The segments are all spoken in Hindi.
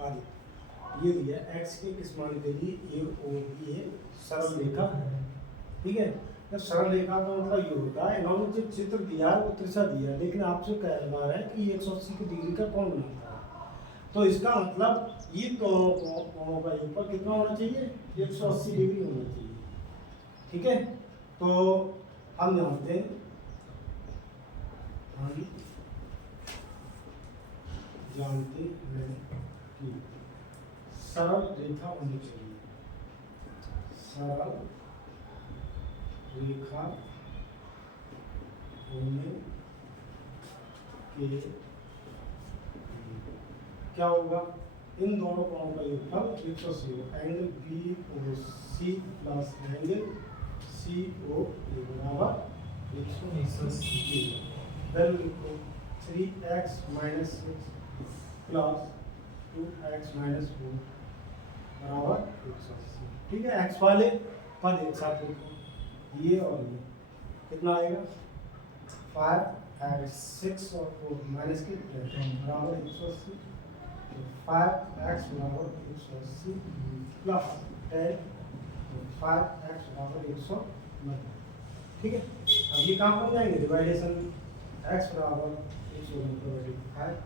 आदि ये दिया x के किस मान के लिए ये ओ की है सरल रेखा है। ठीक है, जब सरल रेखा का मतलब ये होता है, इन्होंने जो चित्र दिया है वो त्रिशा दिया है, लेकिन आपसे कह रहा है कि 180 की डिग्री का कौन बनाता है, तो इसका मतलब ये कोणों का योगफल कितना होना चाहिए, 180 डिग्री होना चाहिए। ठीक है, तो हम जानते हैं कि सरल रेखा होनी चाहिए, सरल रेखा होने के क्या होगा, इन दोनों कोणों का योगफल 180 होगा। Angle B O C plus angle C O बराबर 180। वैल्यू लिखो 3x minus 6 plus 2x minus 4 बराबर 180। ठीक है, x वाले पद एक साथ लिखो, ये और ये कितना आएगा 5x 6 और 4 माइनस के बराबर 180। 5x बराबर 180 प्लस 10 5x बराबर 190। ठीक है, अब ये काम हो जाएंगे डिवाइडेशन, x बराबर 190/5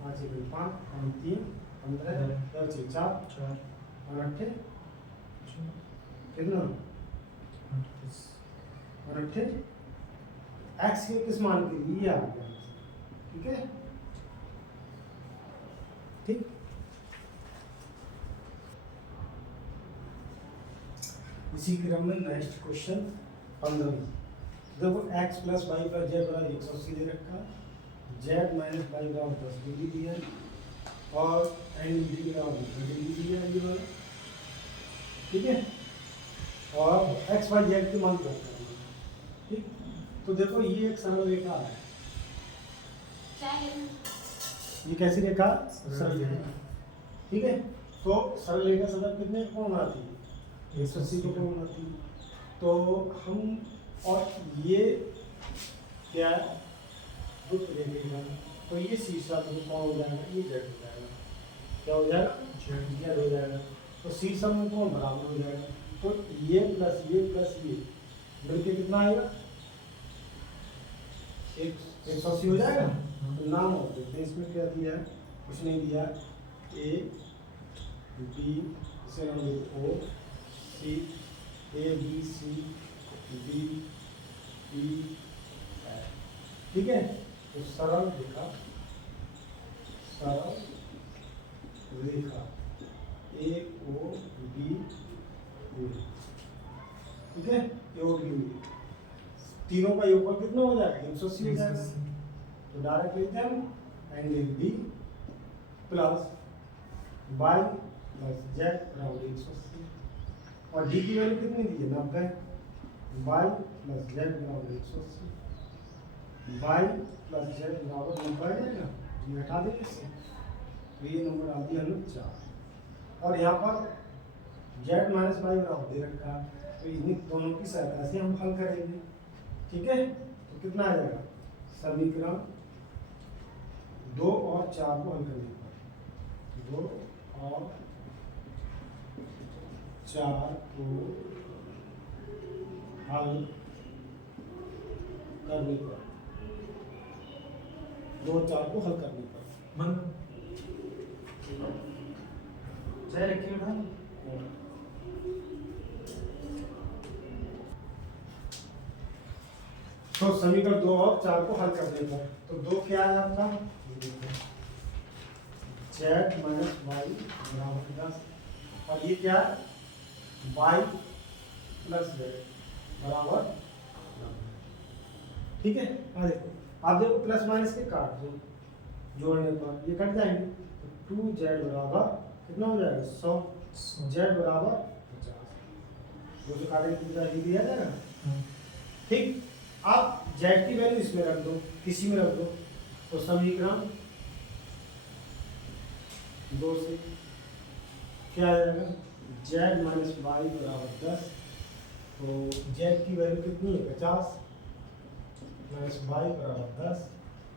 5 1 5 और 3 15 10 4 और 8 कितना 8 x के किस मान के लिए आ गया। ठीक है, ठीक, इसी क्रम में नेक्स्ट क्वेश्चन 15। देखो x plus y plus z बराबर 180 दे रखा, z माइनस वाई बराबर 10 डिग्री दिया है और एंगल बी बराबर 90 डिग्री दिया है ये वाला। ठीक है, और x वाई जेड के मान करते हैं। ठीक, तो देखो ये एक सरल रेखा है, ये कैसी रेखा, सरल रेखा। ठीक है, तो सरल रेखा सदैव कितने कोण बनाती है, 180 को कोण बनाती है। तो हम और ये क्या दुख देखेगा, तो ये शीर्षा तो कौन हो जाएगा, ये जेड हो जाएगा, क्या हो जाएगा, जेड हो जाएगा। तो शीर्षा में कौन बराबर हो जाएगा, तो ये प्लस ये मिलके कितना आएगा 180 हो जाएगा। तो नाम और देखते हैं इसमें क्या दिया है, कुछ नहीं दिया, ए बी से O C A B C D E F. ठीक है, तो सरल रेखा ए ओ बी, ठीक है, ए ओ बी, तीनों का योगफल कितना हो जाएगा 180 हो जाएगा। तो डायरेक्ट लिखते हैं angle B plus y plus z बराबर 180 और डी की वैल्यू कितनी दी है 90, वाई प्लस जेड बराबर 180, वाई प्लस जेड बराबर 90 आ जाएगा, ये हटा देंगे इससे, तो ये नंबर डाल दिया हमने 4। और यहाँ पर जेड माइनस वाई बराबर दे रखा, तो इन दोनों की सहायता से हम हल करेंगे। ठीक है, तो कितना आ जाएगा, समीकरण 2 और 4 को हल करने पर, 2 और 4 को हल करने पर, 2 और 4 को हल करने पर मन चाहे रखिए उठा, तो समीकरण 2 और 4 को हल करने पर, तो 2 क्या है आपका, जेड माइनस वाई बराबर 10 और ये क्या है, वाई प्लस जेड बराबर 90। ठीक है, देखो आप देखो प्लस माइनस के काट दो, जोड़ने पर ये कट जाएंगे, तो 2 जेड बराबर कितना हो जाएगा 100, जेड बराबर 50, जो काटेंगे कितना दिया जाएगा। ठीक, आप जेड की वैल्यू इसमें रख दो, किसी में रख दो, तो समीकरण 2 से क्या आ जाएगा, जेड माइनस वाई बराबर 10, तो जेड की वैल्यू कितनी है 50 माइनस वाई बराबर 10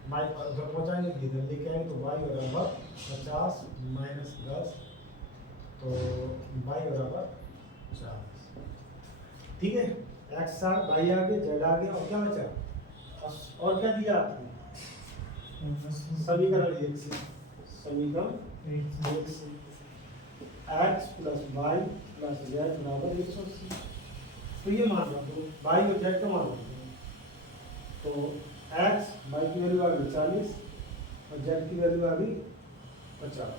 बाई जब पहुँचाएंगे तो इधर लेके आएंगे तो y बराबर 50 माइनस 10, तो y बराबर 40। ठीक है, x y आगे z आगे और क्या बचा, और क्या दिया आपने, समीकरण एक से, समीकरण एक से x plus y plus z बराबर 180। तो ये मान लो तो वाई और जेड का मान लो, तो x वाई की वैल्यू आ गई 40 और जेड की वैल्यू आ गई 50,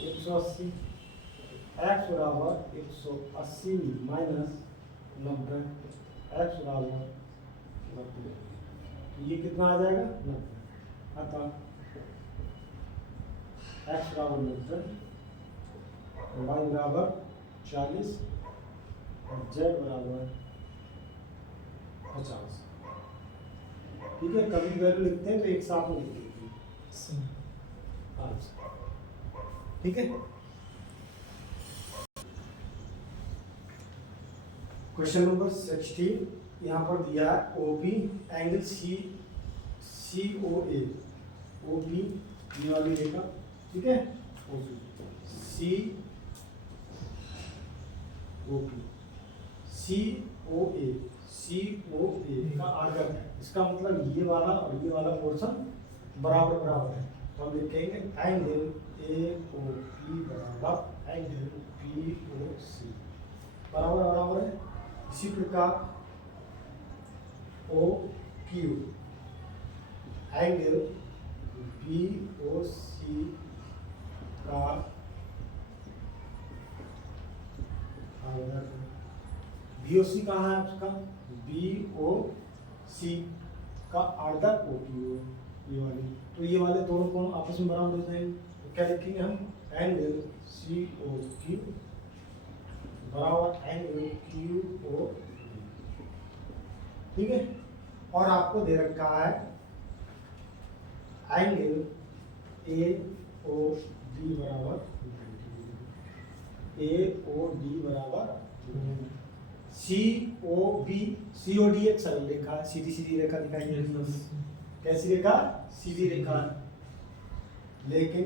180। x बराबर 180 माइनस 90, x बराबर 90, ये कितना आ जाएगा 90। अतः x बराबर 90, y बराबर 40 और z बराबर 50। ठीक है, कभी वैल्यू लिखते हैं तो एक साथ में लिख देते हैं। अच्छा, ठीक है। क्वेश्चन नंबर 16 यहाँ पर दिया है ओपी एंगल सी ओ ए, ओपी ये वाली रेखा, ठीक है, ओपी सी ओपी सी ओ ए का आर्गन है, इसका मतलब ये वाला और ये वाला पोर्शन बराबर बराबर है, तो हम लिखेंगे एंगल ए ओ पी बराबर एंगल पी ओ सी बराबर बराबर है। इसी प्रकार O Q angle B O C का बी ओ सी कहाँ है उसका, बी ओ सी का आर्डर ओ क्यू, ये वाली, तो ये वाले दोनों कोण आपस में बराबर हो जाएंगे, तो क्या लिखेंगे हम, एंगल सी ओ क्यू बराबर एंगल क्यू ओ, ठीक है। और आपको दे रखा है एंगल ए ओ डी बराबर सी ओ डी एक सरल रेखा है, सीधी सीधी रेखा दिखाई दे रही है, कैसी रेखा, सीधी रेखा है, लेकिन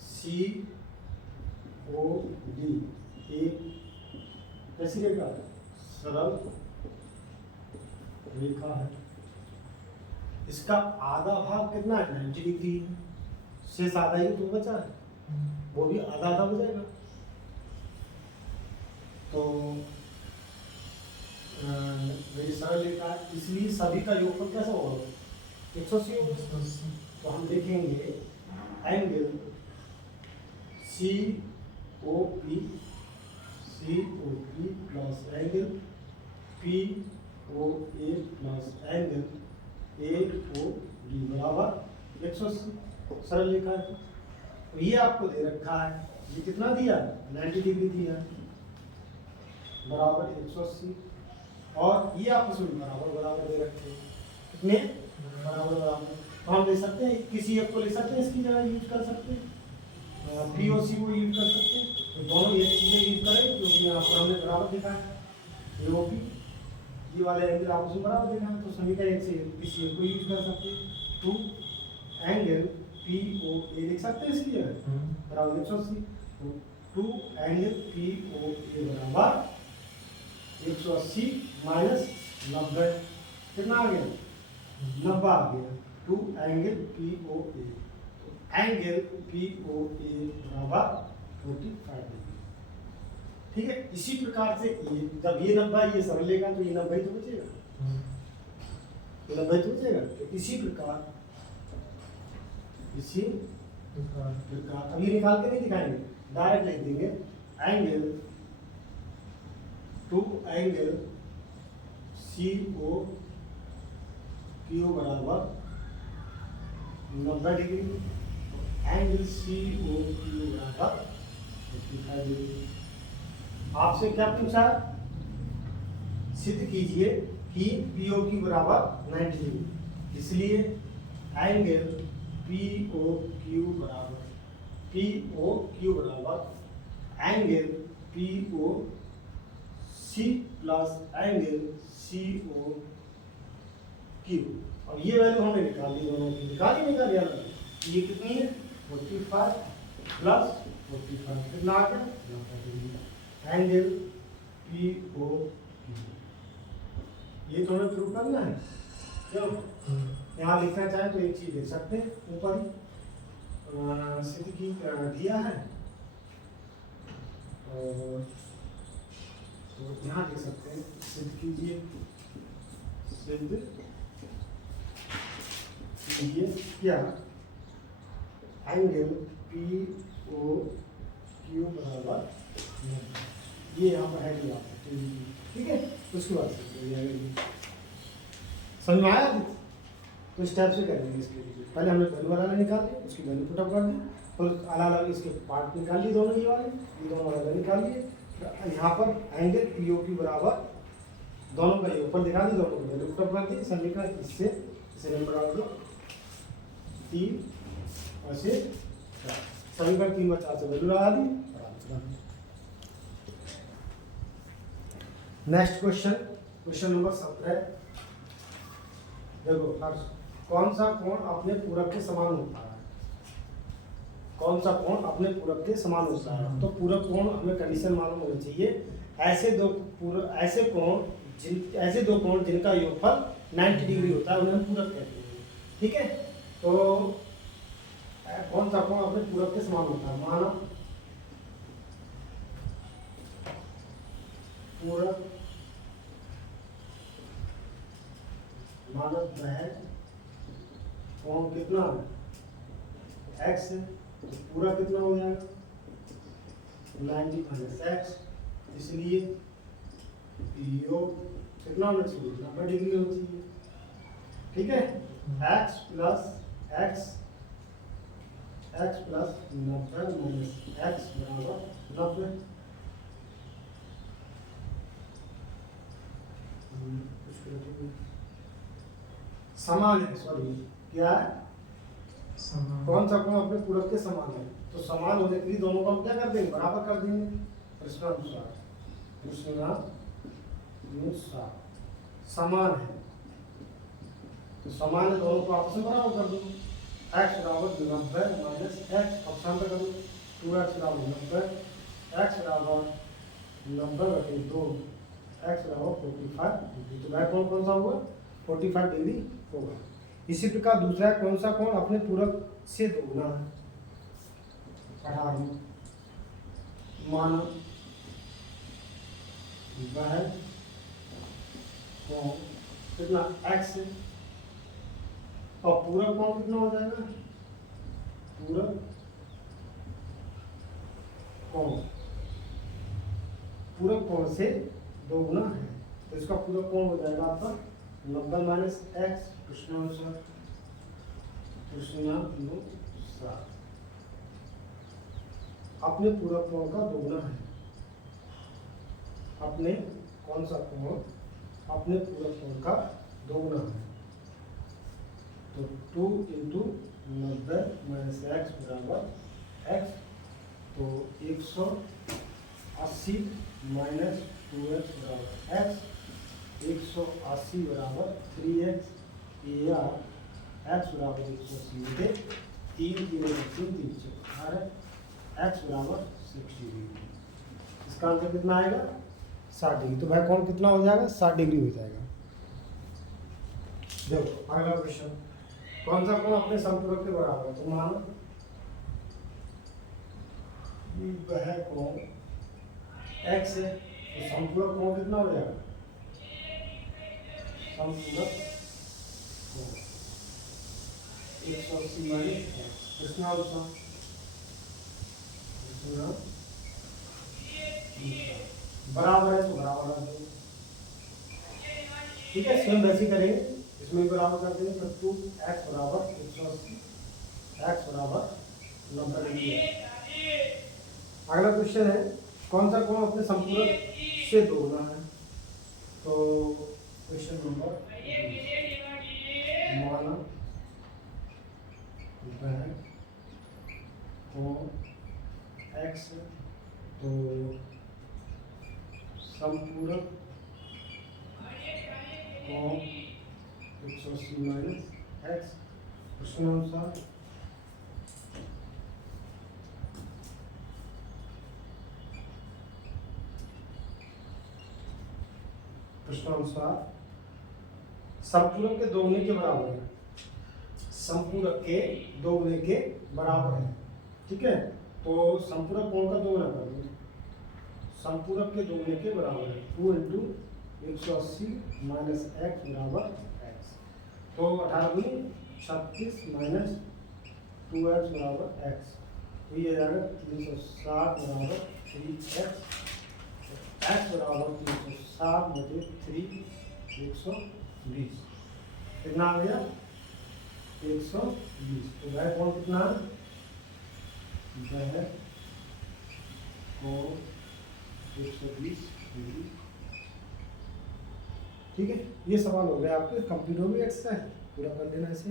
सी ओ डी एक कैसी रेखा है, सरल रेखा है। इसका आधा भाग कितना है, 90 डिग्री है, शेष आधा ही तो बचा है, वो भी आधा आधा हो जाएगा। तो मेरी सरल रेखा है, इसलिए सभी का योगफल कैसा होगा, 180 होगा। तो हम लिखेंगे angle C O P plus angle P O A plus angle A O D बराबर 180, सरल रेखा है। तो ये आपको दे रखा है, ये कितना दिया, 90 डिग्री दिया है, बराबर 180, और ये आपस में बराबर बराबर दे रखे हैं, कितने बराबर बराबर। तो हम ले सकते हैं, किसी एक को ले सकते हैं, इसकी जगह यूज कर सकते हैं, पी ओ सी को यूज कर सकते हैं, तो दोनों ये चीज़ें यूज करें, क्योंकि यहाँ पर हमने बराबर देखा है, ए ओ पी ये वाले एंगल आपस में बराबर देखा है, तो समीकरण एक से किसी एक को यूज कर सकते हैं। टू एंगल पी ओ ए लिख सकते हैं इसकी जगह, बराबर 180, तो to angle P O A बराबर 180 माइनस 90, कितना आ गया, 90 आ गया। Two angle P O A, angle P O A बराबर 45 डिग्री, ठीक है। इसी प्रकार से ये जब ये 90 ये सरल लेगा तो ये 90 तो बचेगा, ये 90 तो बचेगा। तो इसी प्रकार अब ये निकाल के नहीं दिखाएंगे, डायरेक्ट लिख देंगे angle to angle C O P O बराबर 90 degree, angle C O P O बराबर 45 डिग्री। आपसे क्या पूछा, सिद्ध कीजिए कि पी ओ क्यू बराबर 90 डिग्री, इसलिए एंगल पी ओ क्यू बराबर angle P O C plus angle C O Q. अब ये वैल्यू हमने निकाल दी, दोनों की निकाली यार। ये कितनी है 45 प्लस 45 कितना आ गया 90 डिग्री। एंगल पी ओ ये तो हमें प्रूव करना है। क्यों यहाँ लिखना चाहे तो एक चीज लिख सकते हैं ऊपर ही सिद्ध की दिया है, और तो यहाँ लिख सकते हैं सिद्ध कीजिए, सिद्ध कीजिए क्या एंगल पी ओ क्यू बराबर 90। ये यहाँ पर है कि आप ठीक है। उसके बाद समझ में आया तो इस टाइप से करेंगे। इसके लिए पहले हमने वैल्यू वाला निकाल लिया, उसकी वैल्यू पुट अप कर दी, और अलग अलग इसके पार्ट निकाल लिए दोनों, ये दोनों अलग निकाल लिए। यहाँ पर एंगल पी ओ क्यू बराबर दोनों का ऊपर दिखा दी, दोनों को वैल्यू पुट अप कर दी। समीकरण इससे इसे नंबर डाल दो 3 और से 4। समीकरण 3 और 4 से वैल्यू लगा दी। Next question, question number 17। देखो फर्स्ट, कौन सा कोण अपने पूरक के समान होता है? कौन सा कोण अपने पूरक के समान होता है? तो पूरक कोण हमें कंडीशन मालूम होनी चाहिए। ऐसे दो कोण जिनका योगफल 90 डिग्री होता है उन्हें हम पूरक कहते हैं। ठीक है, तो कौन सा कोण अपने पूरक के समान होता है? माना पूरक, मानव वह कोण कितना है x है, तो पूरा कितना हो जाएगा 90 माइनस x, इसलिए योग कितना होना चाहिए 90 डिग्री होती है। ठीक है, x प्लस 90 माइनस x बराबर 90। समान है, सॉरी क्या है कौन सा कोण अपने पूरक के समान है? तो समान होने के लिए दोनों को हम क्या कर देंगे, बराबर कर देंगे। प्रश्नानुसार समान है, तो समान है दोनों को आपस में बराबर कर दो। x बराबर 90 माइनस x, ऑप्शन पे करो 2x बराबर 90, x बराबर 90/2, x बराबर 45 डिग्री। तो वह कौन सा हुआ 45 डिग्री होगा। इसी प्रकार दूसरा कौन सा कोण अपने पूरक से दोगुना है? 18। माना वह कोण कितना x है, और पूरक कोण कितना हो जाएगा, पूरक कोण से दोगुना है, तो इसका पूरक कोण हो जाएगा आपका 90 माइनस x। प्रश्नानुसार अपने पूरक कोण का दोगुना है। अपने कौन सा कोण अपने पूरक कोण का दोगुना है, तो 2 × 90 माइनस x बराबर x, तो 180 माइनस 2x बराबर x, 180 बराबर 3x, या x बराबर 180 में 3 x बराबर 60 डिग्री। इसका आंसर कितना आएगा 60 डिग्री। तो भाई कौन कितना हो जाएगा 60 डिग्री हो जाएगा। देखो अगला क्वेश्चन, कौन सा कोण अपने समपूरक के बराबर है? तो मानो वह कोण x है, तो समपूरक कोण कितना हो जाएगा, समपूरक 180 माइनस बराबर है, तो बराबर है। ठीक है, सेम वैसे करेंगे, इसमें बराबर कर देंगे, तो 2x बराबर 180, x बराबर 90 डिग्री है। अगला क्वेश्चन है, कौन सा कोण अपने संपूरक से दोगुना है? तो क्वेश्चन नंबर माना वह कोण x, तो संपूरक कोण 180 माइनस एक्स। प्रश्नानुसार संपूरक के दोगुने के बराबर है। संपूरक के दोगुने के बराबर है। ठीक है, तो संपूरक कोण का दोगुना कर दो। संपूरक के दोगुने के बराबर है 2 इंटू 180 माइनस एक्स बराबर एक्स। तो 18 दूनी 36 माइनस 2x बराबर एक्स। तो ये जाएगा 360 बराबर 3x। एक्स बराबर 360 बटे 3 120। कितना आ गया 120। तो वह कोण कितना है, वह कोण 120 डिग्री। ठीक है, ये सवाल हो गया आपके। कंप्लीट हो गया एक्सरसाइज, पूरा कर लेना इसे।